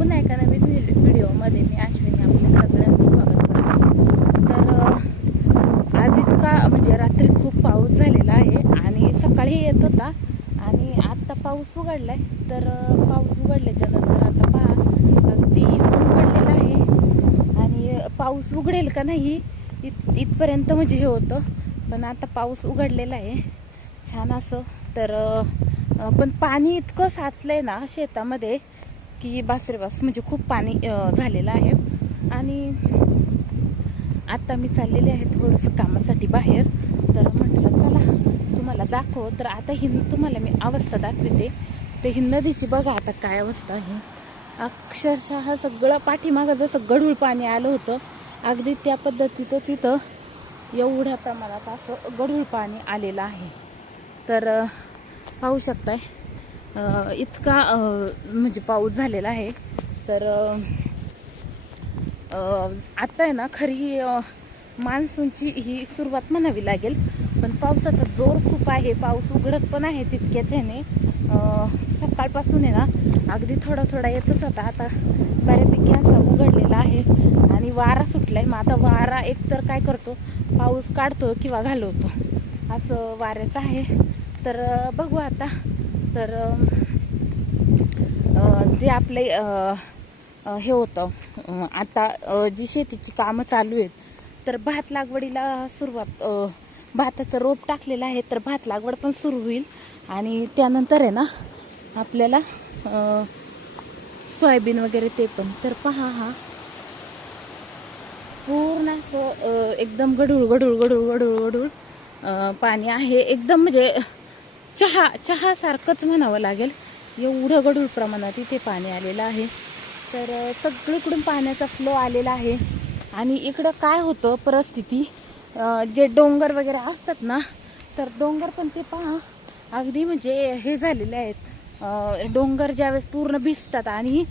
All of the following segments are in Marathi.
पुन्हा एका नवीन व्हिडिओमध्ये मी अश्विनी आपल्या सगळ्यांचं स्वागत करते. तर आज इतका म्हणजे रात्री खूप पाऊस झालेला आहे आणि सकाळी येत होता आणि आत्ता पाऊस उघडला आहे तर पाऊस उघडल्याच्या नंतर आता पहा अगदी ऊन पडलेलं आहे आणि पाऊस उघडेल का नाही इत इथपर्यंत म्हणजे हे होतं. पण आता पाऊस उघडलेला आहे. छान असं. तर पण पाणी इतकं साचलं आहे ना शेतामध्ये की बासरेबास म्हणजे खूप पाणी झालेलं आहे. आणि आत्ता मी चाललेले आहे थोडंसं कामासाठी बाहेर. तर म्हटलं चला तुम्हाला दाखव. तर आता ही तुम्हाला मी अवस्था दाखवते. तर ही नदीची बघा आता काय अवस्था आहे. अक्षरशः सगळं पाठीमागं जसं गढूळ पाणी आलं होतं अगदी त्या पद्धतीतच इथं एवढ्या प्रमाणात असं गढूळ पाणी आलेलं आहे. तर पाहू शकताय इतका म्हणजे पाऊस झालेला आहे. तर आत्ता आहे ना खरी मान्सूनची ही सुरुवात म्हणावी लागेल. पण पावसाचा जोर खूप आहे पाऊस उघडत पण आहे तितक्याच ह्याने. सकाळपासून आहे ना अगदी थोडा थोडा येतच होता आता बऱ्यापैकी असा उघडलेला आहे आणि वारा सुटला आहे मग आता वारा एकतर काय करतो? पाऊस काढतो किंवा घालवतो. असं वाऱ्याचं आहे. तर बघू आता. तर जे आपले हे होतं आता जी शेतीची कामं चालू आहेत तर भात लागवडीला सुरुवात भाताचं रोप टाकलेलं आहे तर भात लागवड पण सुरू होईल. आणि त्यानंतर आहे ना आपल्याला सोयाबीन वगैरे ते पण. तर पहा हा. पूर्ण असं एकदम गढूळ गढूळ गढूळ गढूळ गढूळ पाणी आहे. एकदम म्हणजे चहा चहासारखंच म्हणावं लागेल. एवढं गढूळ प्रमाणात इथे पाणी आलेलं आहे. तर सगळीकडून पाण्याचा फ्लो आलेला आहे. आणि इकडं काय होतं परिस्थिती? जे डोंगर वगैरे असतात ना तर डोंगर पण ते पहा. अगदी म्हणजे हे झालेले आहेत. डोंगर ज्यावेळेस पूर्ण भिजतात आणि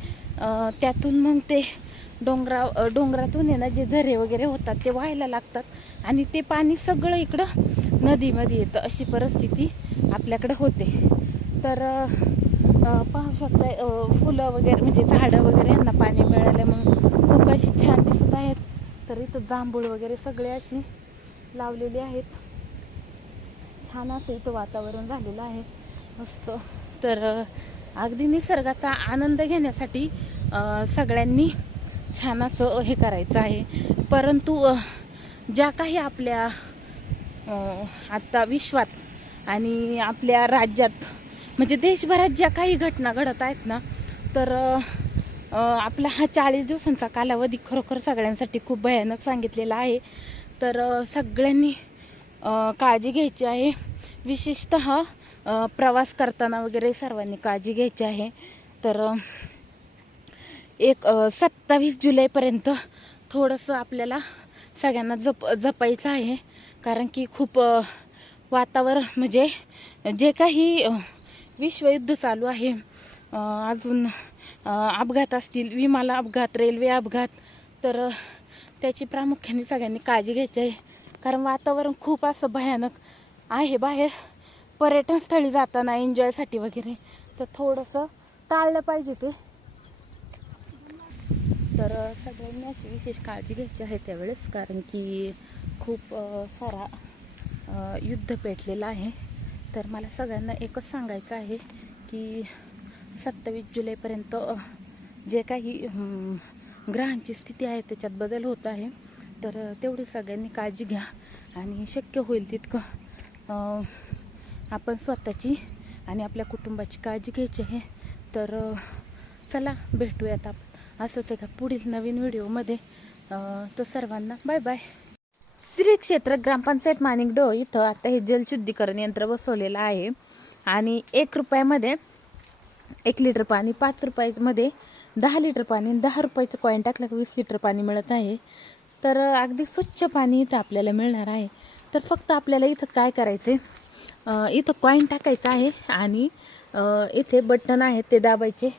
त्यातून मग ते डोंगरा डोंगरातून आहे ना जे झरे वगैरे होतात ते व्हायला लागतात. आणि ते पाणी सगळं इकडं नदीमध्ये येतं अशी परिस्थिती आपल्याकडे होते. तर पाहू शकता फुलं वगैरे म्हणजे झाडं वगैरे यांना पाणी मिळालं मग खूप अशी छान दिसत आहेत. तर इथं जांभूळ वगैरे सगळे अशी लावलेली आहेत. छान असं इथं वातावरण झालेलं आहे. मस्त. तर अगदी निसर्गाचा आनंद घेण्यासाठी सगळ्यांनी छान असं हे करायचं आहे. परंतु ज्या काही आपल्या आत्ता आता विश्वात आणि आपल्या राज्यात म्हणजे देशभरात ज्या काही घटना घडत आहेत ना तर आपला हा चाळीस दिवसांचा कालावधी खरोखर सगळ्यांसाठी खूप भयानक सांगितलेला आहे. तर सगळ्यांनी काळजी घ्यायची आहे. विशेषत प्रवास करताना वगैरे सर्वांनी काळजी घ्यायची आहे. तर एक सत्तावीस जुलैपर्यंत थोडंसं आपल्याला सगळ्यांना जप जपायचं आहे. कारण की खूप वातावरण म्हणजे जे काही विश्वयुद्ध चालू आहे अजून अपघात असतील विमाला अपघात रेल्वे अपघात तर त्याची प्रामुख्याने सगळ्यांनी काळजी घ्यायची आहे. कारण वातावरण खूप असं भयानक आहे बाहेर. पर्यटनस्थळी जाताना एन्जॉयसाठी वगैरे. तर थोडंसं टाळलं पाहिजे ते. तर सगळ्यांनी अशी विशेष काळजी घ्यायची आहे त्यावेळेस कारण की खूप सारा युद्ध पेटलेलं आहे. तर मला सगळ्यांना एकच सांगायचं आहे की सत्तावीस जुलैपर्यंत जे काही ग्रहांची स्थिती आहे त्याच्यात बदल होत आहे. तर तेवढी सगळ्यांनी काळजी घ्या आणि शक्य होईल तितकं आपण स्वतःची आणि आपल्या कुटुंबाची काळजी घ्यायची आहे. तर चला भेटूयात आपण. असंच एका पुढील नवीन व्हिडिओमध्ये. तर सर्वांना बाय बाय श्री क्षेत्र ग्रामपंचायत माणिकडो इथं आता हे जलशुद्धीकरण यंत्र बसवलेलं आहे. आणि एक रुपयामध्ये एक लिटर पाणी पाच रुपयामध्ये दहा लिटर पाणी दहा रुपयाचं कॉईन टाकलं की वीस लिटर पाणी मिळत आहे. तर अगदी स्वच्छ पाणी इथं आपल्याला मिळणार आहे. तर फक्त आपल्याला इथं काय करायचं आहे इथं कॉईन टाकायचं आहे आणि इथे बटन आहेत ते दाबायचे.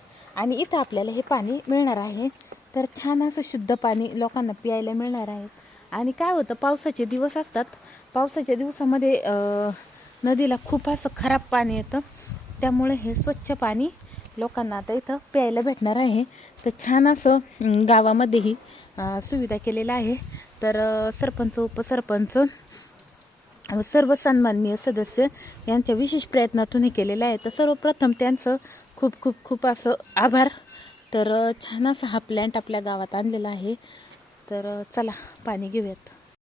आणि इथं आपल्याला हे पाणी मिळणार आहे. तर छान असं शुद्ध पाणी लोकांना प्यायला मिळणार आहे. आणि काय होतं पावसाचे दिवस असतात. पावसाच्या दिवसामध्ये नदीला खूप असं खराब पाणी येतं. त्यामुळे हे स्वच्छ पाणी लोकांना आता इथं प्यायला भेटणार आहे. तर छान असं गावामध्येही सुविधा केलेल्या आहे. तर सरपंच उपसरपंच सर्व सन्माननीय सदस्य यांच्या विशेष प्रयत्नातून हे केलेलं आहे. तर सर्वप्रथम त्यांचं खूप खूप खूप असं आभार. तर छान असा हा प्लॅन्ट आपल्या गावात आणलेला आहे. तर चला पाणी घेऊयात.